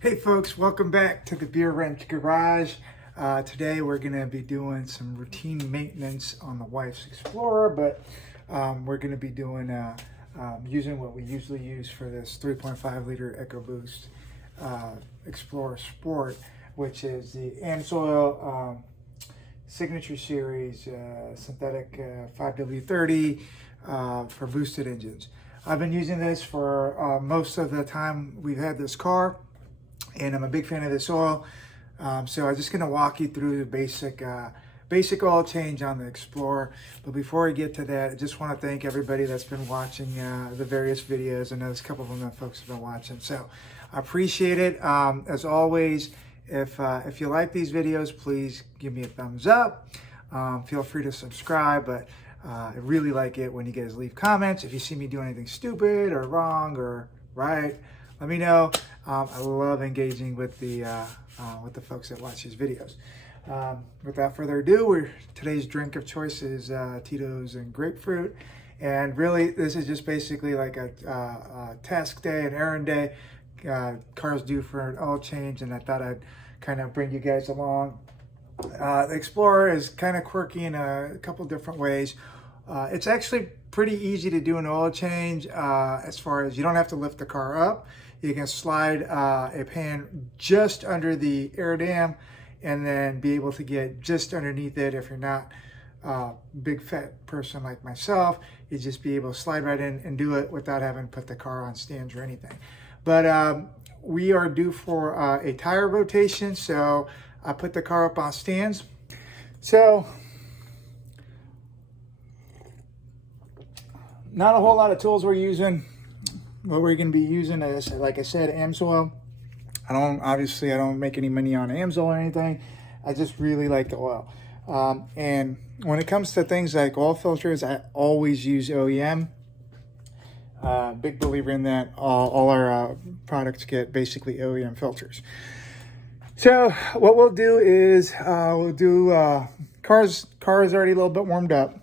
Hey folks, welcome back to the Gearwrench Garage. Today we're going to be doing some routine maintenance on the wife's Explorer, but we're going to be doing using what we usually use for this 3.5 liter Ecoboost Explorer Sport, which is the AMSOIL Signature Series synthetic 5W-30 for boosted engines. I've been using this for most of the time we've had this car, and I'm a big fan of this oil. So I'm just gonna walk you through the basic oil change on the Explorer. But before I get to that, I just wanna thank everybody that's been watching the various videos. I know there's a couple of them that folks have been watching. So I appreciate it. As always, if you like these videos, please give me a thumbs up. Feel free to subscribe, but I really like it when you guys leave comments. If you see me do anything stupid or wrong or right, let me know. I love engaging with the folks that watch these videos. Without further ado, today's drink of choice is Tito's and grapefruit. And really, this is just basically like a task day, an errand day. Car's due for an oil change, and I thought I'd kind of bring you guys along. The Explorer is kind of quirky in a couple different ways. It's actually pretty easy to do an oil change as far as you don't have to lift the car up. You can slide a pan just under the air dam and then be able to get just underneath it. If you're not a big fat person like myself, you just be able to slide right in and do it without having to put the car on stands or anything. But we are due for a tire rotation, so I put the car up on stands. So not a whole lot of tools we're using. What we're going to be using is, like I said, AMSOIL. I don't make any money on AMSOIL or anything. I just really like the oil. And when it comes to things like oil filters, I always use OEM. Big believer in that. All our products get basically OEM filters. So what we'll do is car's already a little bit warmed up.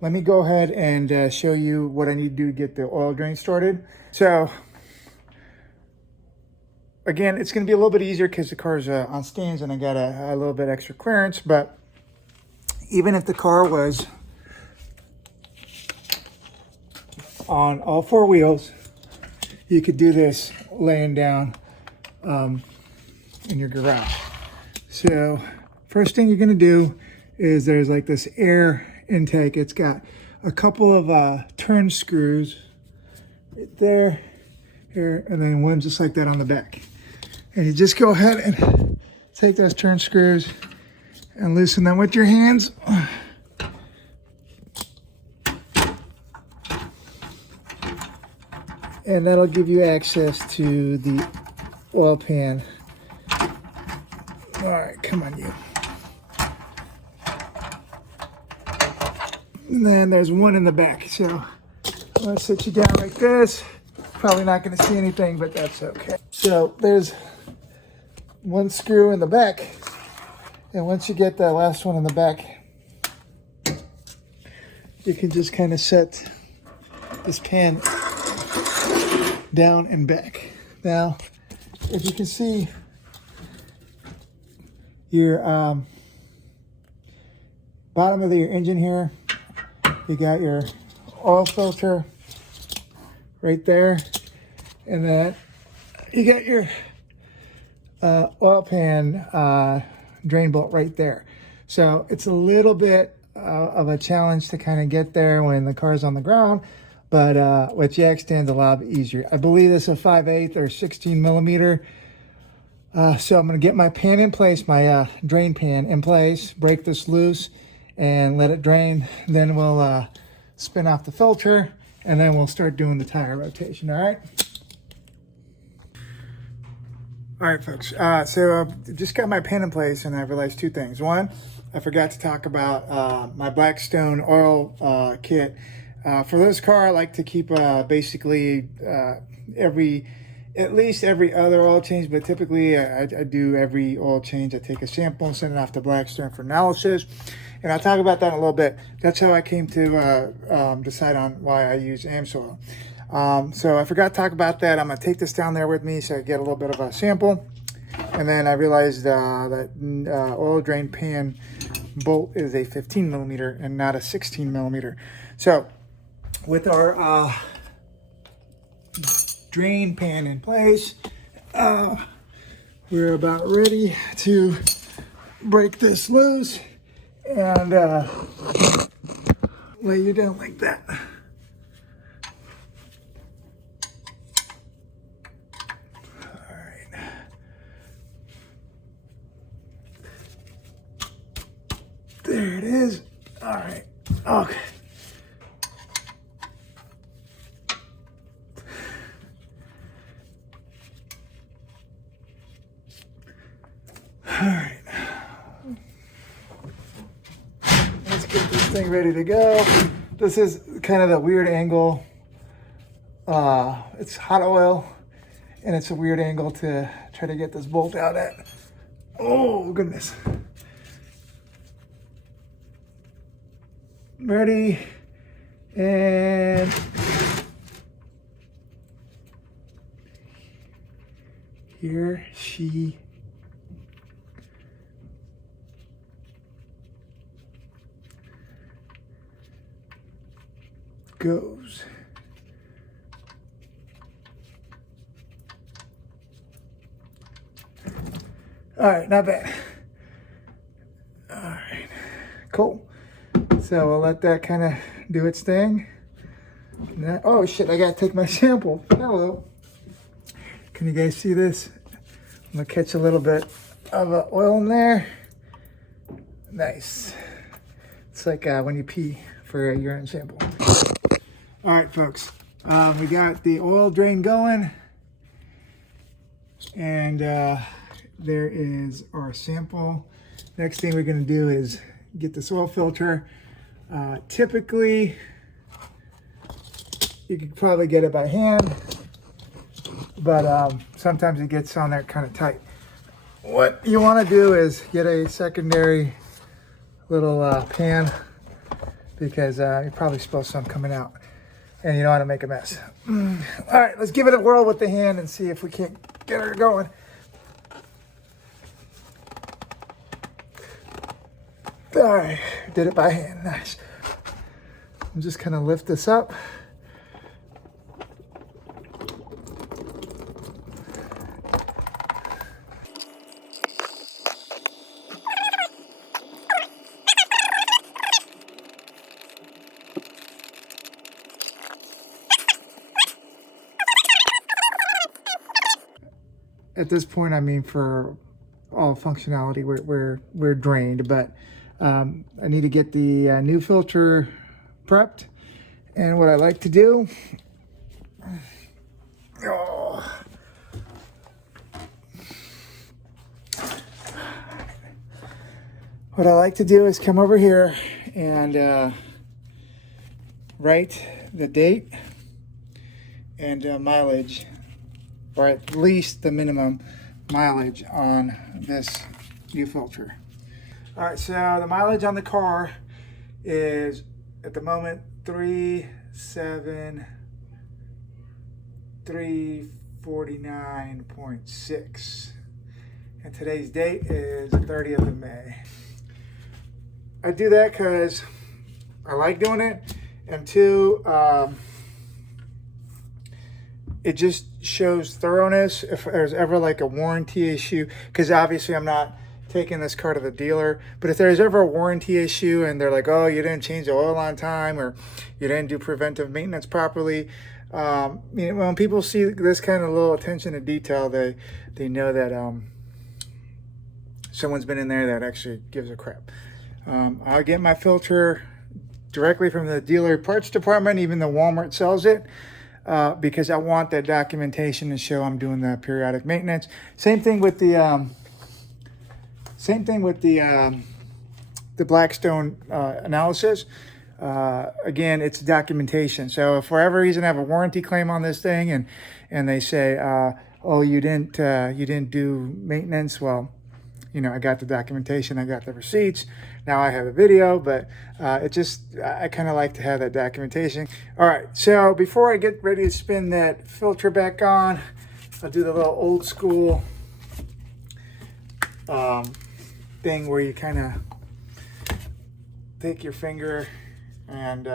Let me go ahead and show you what I need to do to get the oil drain started. So again, it's going to be a little bit easier because the car's on stands and I got a little bit extra clearance. But even if the car was on all four wheels, you could do this laying down in your garage. So first thing you're going to do is there's like this air intake. It's got a couple of turn screws right there, here, and then one just like that on the back. And you just go ahead and take those turn screws and loosen them with your hands. And that'll give you access to the oil pan. All right, come on, you. And then there's one in the back. So let's sit you down like this. Probably not going to see anything, but that's okay. So there's one screw in the back. And once you get that last one in the back, you can just kind of set this pan down and back. Now, if you can see your bottom of your engine here, you got your oil filter right there, and then you got your oil pan drain bolt right there. So it's a little bit of a challenge to kind of get there when the car's on the ground, but with jack stands a lot easier. I believe this is a 5/8 or 16 millimeter. So I'm going to get my pan in place, my drain pan in place, break this loose and let it drain. Then we'll spin off the filter and then we'll start doing the tire rotation. All right. All right, folks. So I just got my pan in place and I realized two things. One, I forgot to talk about my Blackstone oil kit. For this car, I like to keep basically at least every other oil change, but typically I do every oil change. I take a sample and send it off to Blackstone for analysis. And I'll talk about that in a little bit. That's how I came to decide on why I use AMSOIL. So I forgot to talk about that. I'm going to take this down there with me so I get a little bit of a sample. And then I realized that oil drain pan bolt is a 15 millimeter and not a 16 millimeter. So with our drain pan in place, we're about ready to break this loose and lay you down like that. All right. There it is. All right. Okay. All right. Let's get this thing ready to go. This is kind of the weird angle. It's hot oil, and it's a weird angle to try to get this bolt out at. Oh, goodness. Ready, and here she goes. All right, not bad. All right, cool. So we'll let that kind of do its thing. Now, oh shit, I gotta take my sample. Hello. Can you guys see this? I'm gonna catch a little bit of oil in there. Nice. It's like when you pee for a urine sample. All right, folks. We got the oil drain going. And there is our sample. Next thing we're gonna do is get this oil filter. Typically, you could probably get it by hand, but sometimes it gets on there kind of tight. What you want to do is get a secondary little pan, because you probably spill some coming out and you don't want to make a mess. All right, let's give it a whirl with the hand and see if we can't get her going. All right, did it by hand, nice. I'm just gonna lift this up. At this point, I mean, for all functionality, we're drained, but I need to get the new filter prepped. And what I like to do, is come over here and write the date and mileage, or at least the minimum mileage on this new filter. All right, so the mileage on the car is at the moment 349.6, and today's date is the 30th of May. I do that because I like doing it, and two, it just shows thoroughness if there's ever like a warranty issue, because obviously I'm not taking this car to the dealer, but if there's ever a warranty issue and they're like, oh, you didn't change the oil on time, or you didn't do preventive maintenance properly, you know, when people see this kind of little attention to detail, they know that someone's been in there that actually gives a crap. I'll get my filter directly from the dealer parts department, even though Walmart sells it, because I want that documentation to show I'm doing the periodic maintenance. Same thing with the Blackstone analysis. Again, it's documentation. So if for whatever reason I have a warranty claim on this thing, and they say, oh, you didn't do maintenance, well, you know, I got the documentation, I got the receipts. Now I have the video, but I kind of like to have that documentation. All right, so before I get ready to spin that filter back on, I'll do the little old school thing where you kind of take your finger and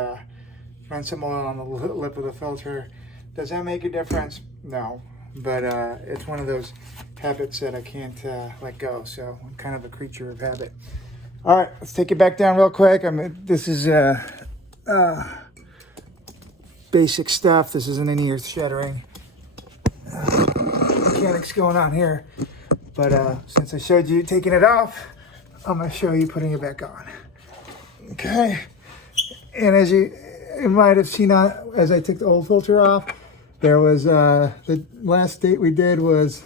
run some oil on the lip of the filter. Does that make a difference? No, but it's one of those habits that I can't let go. So I'm kind of a creature of habit. All right, let's take it back down real quick. This is basic stuff. This isn't any earth-shattering mechanics going on here. But since I showed you taking it off, I'm going to show you putting it back on. Okay. And as you might have seen as I took the old filter off, there was the last date we did was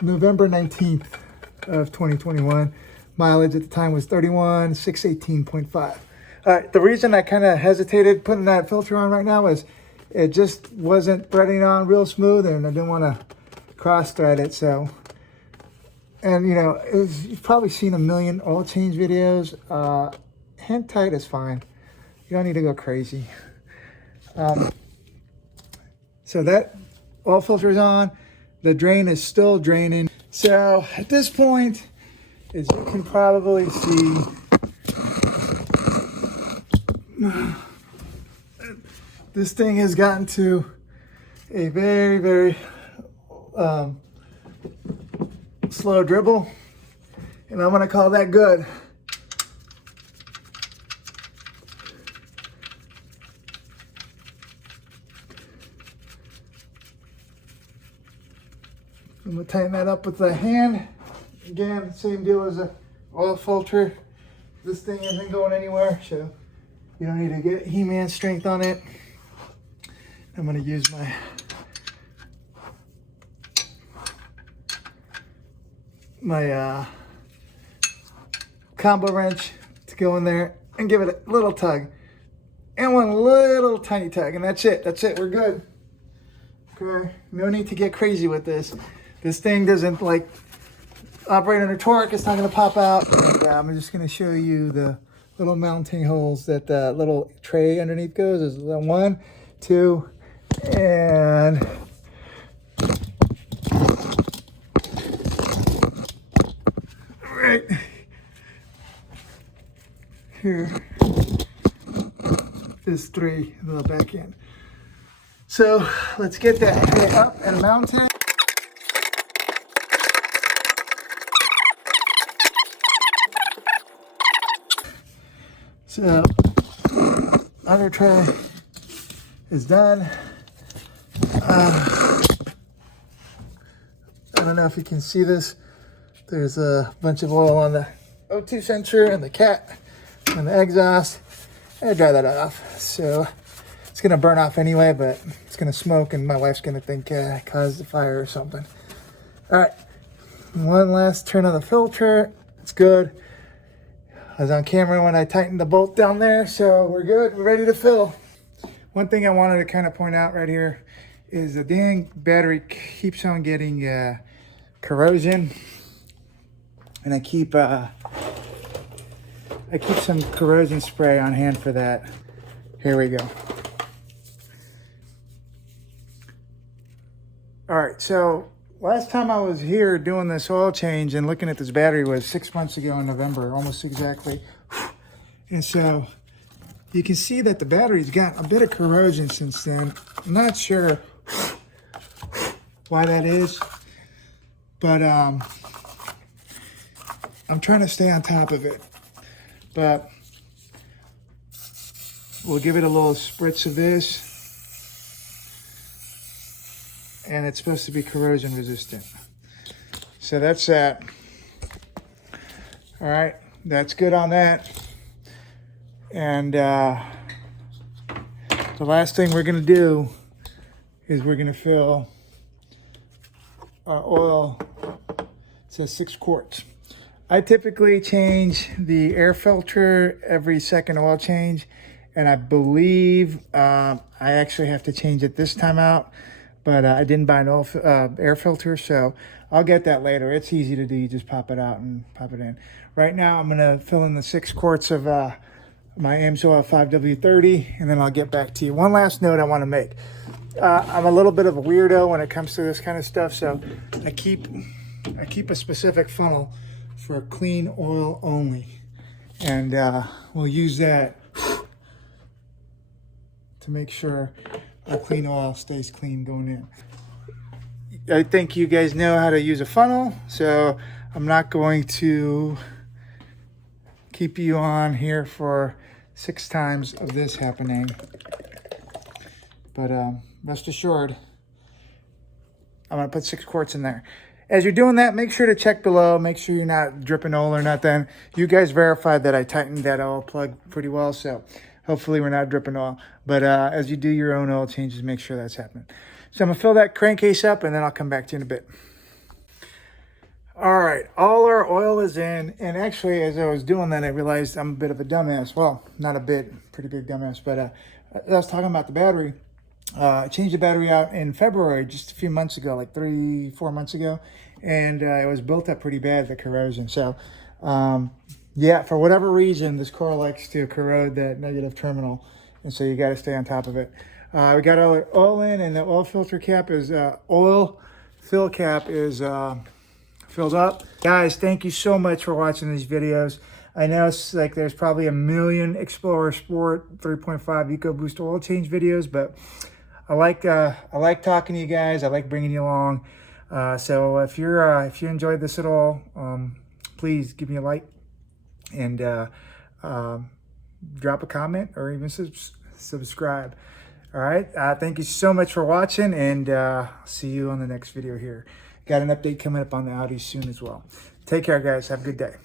November 19th of 2021. Mileage at the time was 31,618.5. All right, the reason I kind of hesitated putting that filter on right now is it just wasn't threading on real smooth, and I didn't want to cross thread it. So, and you know, you've probably seen a million oil change videos. Hand tight is fine. You don't need to go crazy. So that oil filter is on. The drain is still draining. So at this point, as you can probably see, this thing has gotten to a very, very slow dribble, and I'm going to call that good. I'm going to tighten that up with the hand. Again, same deal as a oil filter. This thing isn't going anywhere, so you don't need to get He-Man strength on it. I'm going to use my combo wrench to go in there and give it a little tug. And one little tiny tug, and that's it. That's it. We're good. Okay. No need to get crazy with this. This thing doesn't like operate under torque. It's not going to pop out. And I'm just going to show you the little mounting holes that the little tray underneath goes. There's 1, 2, and right here is 3 in the back end. So let's get that up and mounted. So other tray is done. I don't know if you can see this. There's a bunch of oil on the O2 sensor and the cat and the exhaust. I dry that off. So it's gonna burn off anyway, but it's gonna smoke and my wife's gonna think I caused the fire or something. All right, one last turn on the filter. It's good. I was on camera when I tightened the bolt down there, so we're good. We're ready to fill. One thing I wanted to kind of point out right here is the dang battery keeps on getting corrosion, and I keep some corrosion spray on hand for that. Here we go. All right, so last time I was here doing this oil change and looking at this battery was 6 months ago in November, almost exactly. And so you can see that the battery's got a bit of corrosion since then. I'm not sure why that is, but I'm trying to stay on top of it. But we'll give it a little spritz of this. And it's supposed to be corrosion resistant. So that's that. All right, that's good on that. And the last thing we're gonna do is we're gonna fill our oil. It says 6 quarts. I typically change the air filter every second oil change, and I believe I actually have to change it this time out. But I didn't buy an air filter, so I'll get that later. It's easy to do. You just pop it out and pop it in. Right now, I'm going to fill in the 6 quarts of my AMSOIL 5W-30, and then I'll get back to you. One last note I want to make. I'm a little bit of a weirdo when it comes to this kind of stuff, so I keep a specific funnel for clean oil only, and we'll use that to make sure our clean oil stays clean going in. I think you guys know how to use a funnel, so I'm not going to keep you on here for 6 times of this happening. But rest assured, I'm going to put 6 quarts in there. As you're doing that, make sure to check below. Make sure you're not dripping oil or nothing. You guys verified that I tightened that oil plug pretty well, so hopefully we're not dripping oil. But as you do your own oil changes, make sure that's happening. So I'm going to fill that crankcase up, and then I'll come back to you in a bit. All right, all our oil is in. And actually, as I was doing that, I realized I'm a bit of a dumbass. Well, not a bit, pretty big dumbass. But I was talking about the battery. I changed the battery out in February, just a few months ago, like 3-4 months ago. And it was built up pretty bad, the corrosion. So, yeah, for whatever reason, this car likes to corrode that negative terminal. And so you got to stay on top of it. We got all our oil in, and the oil filter cap is, oil fill cap is filled up. Guys, thank you so much for watching these videos. I know it's like there's probably a million Explorer Sport 3.5 Ecoboost oil change videos, but I like talking to you guys. I like bringing you along. So if you enjoyed this at all, please give me a like and drop a comment or even subscribe. All right. Thank you so much for watching, and see you on the next video here. Got an update coming up on the Audi soon as well. Take care, guys. Have a good day.